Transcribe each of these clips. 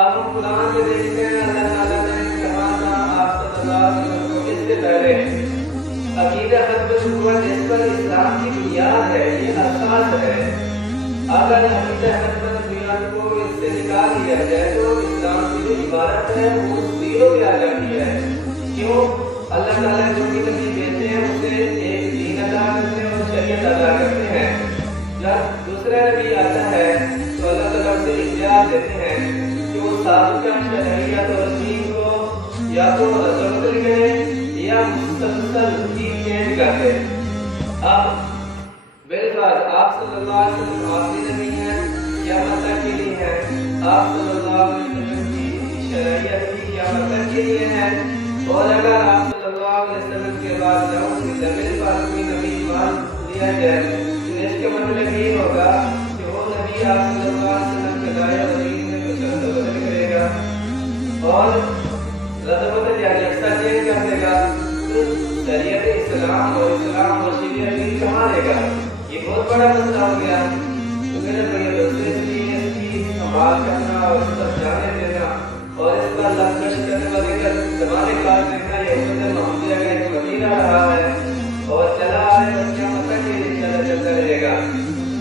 اب ہم قرآن میں دیکھتے ہیں اللہ تعالیٰ نے کہا تھا آپ صلی اللہ علیہ وسلم کو اس سے پہلے عقیدہ ختم نبوت جس پر اسلام کی بنیاد ہے، یہ اساس ہے۔ اگر عقیدہ ختم نبوت کو اس سے نکال دیا جائے تو اسلام کی جو عبارت ہے وہ زیرو پہ آ جاتی ہے۔ کیوں؟ اللہ تعالیٰ جو بھی نبی دیتے ہیں اسے ایک دین ادا کرتے ہیں اور شریعت ادا کرتے ہیں۔ جب دوسرا نبی آتا ہے تو اللہ تعالیٰ سے اختیار دیتے ہیں کہ وہ سابقہ شرعیت اور دین کو یا تو بدل کرے یا مسلسل دین چینج کر دے۔ اب بالفرض آپ صلی اللہ علیہ وسلم آخری نبی ہیں یا مطلب کے لیے ہیں، آپ صلی اللہ علیہ وسلم کی شرعیت کی کیا مطلب کے لیے ہے، اور اگر آپ صلی اللہ علیہ وسلم کے بعد بالفرض کوئی نبی مان لیا جائے تو اس کا مطلب یہ ہوگا کہ وہ نبی آپ صلی اللہ علیہ وسلم کے دائیں اور دین میں کچھ بدل کرے گا اور رد بدل یا یکساں چینج کر دے گا، تو شریعت اسلام اور شریعت دین کہاں لے گا؟ یہ بہت بڑا مسئلہ ہو گیا۔ تو میرے بڑے دوستوں اس لیے اس کی سنبھال کرنا اور اس پر جانے دینا اور اس پر لفظ کرنے والے زمانے کا دیکھنا یہ حکومت محمدیہ کا ایک وسیلہ رہا ہے اور چلا آئے تو قیامت تک یہ چلتا رہے گا۔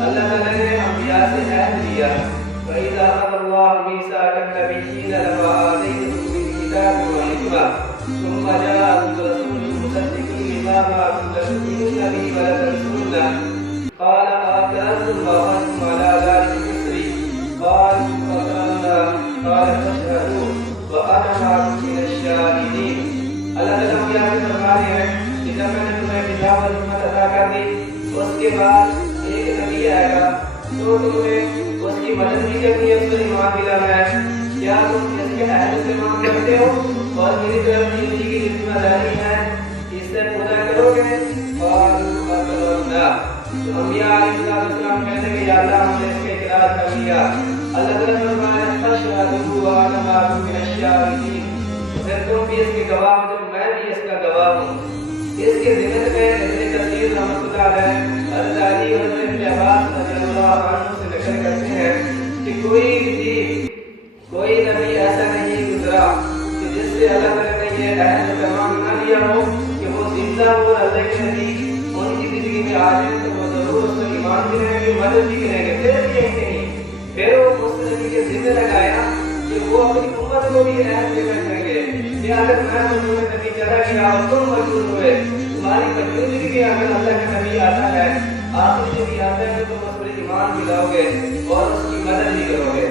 اللہ تعالیٰ نے انبیاء سے عہد لیا وَإِذَا أَخَذَ اللَّهُ مِيثَاقَ النَّبِيِّينَ لَمَا آتَيْتُكُم مِّنْ كِتَابٍ وَحِكْمَةٍ ثُمَّ جَاءَكُمْ رَسُولٌ مُّصَدِّقٌ لِّمَا مَعَكُمْ لَتُؤْمِنُنَّ بِهِ وَلَتَنصُرُنَّهُ قَالَ أَأَقْرَرْتُمْ وَأَخَذْتُمْ عَلَىٰ ذَٰلِكُمْ إِصْرِي قَالُوا أَقْرَرْنَا قَالَ فَاشْهَدُوا وَأَنَا مَعَكُمْ مِنَ الشَّاهِدِينَ۔ اللہ تعالیٰ انبیاء سے فرما رہے ہیں کہ جب میں نے تمہیں کتاب اور حکمت عطا کر دی اس کے بعد ایک نبی آئے گا تو تمہیں اس کی مدد بھی کرنی ہے، اس پر ایمان بھی لانا ہے۔ کیا تم اس کے عہد سے ایمان کرتے ہو اور میری طرف زندگی کی ذمہ داری ہے اس سے پورا کرو گے؟ اور انبیاء علیہ السلام کہتے ہیں کہ یا اللہ ہم نے اس کا اقرار کر لیا۔ اللہ تعالیٰ نے فرمایا فَاشْهَدُوا وَأَنَا مَعَكُمْ مِنَ الشَّاهِدِينَ، پھر تم بھی اس کے گواہ ہو جو میں بھی اس کا گواہ ہوں۔ اس کے ذمن میں ابن کثیر رحمۃ اللہ علیہ الزالی اور ابن عباس رضی اللہ عنہ سے نقل کرتے ہیں کہ کوئی نبی ایسا نہیں گزرا کہ جس سے اللہ تعالیٰ نے یہ عہد پیمان نہ لیا ہو کہ وہ زندہ ہو اور اللہ کے نبی ان کی زندگی میں آ جائیں تو وہ ضرور اس پر ایمان بھی رہیں گے، مدد بھی کریں گے۔ صرف یہی نہیں، پھر وہ اس نبی کے ذمہ لگایا کہ وہ اپنی امت کو بھی عہد دے کر دیں گے کہ اگر میں تمہیں نبی چلا گیا اور تم مجبور ہوئے، تمہاری موجودگی کے اگر اللہ کا نبی آتا ہے، آخری نبی آتا ہے تو تم اس پر ایمان بھی لاؤ گے اور اس کی مدد بھی کرو گے۔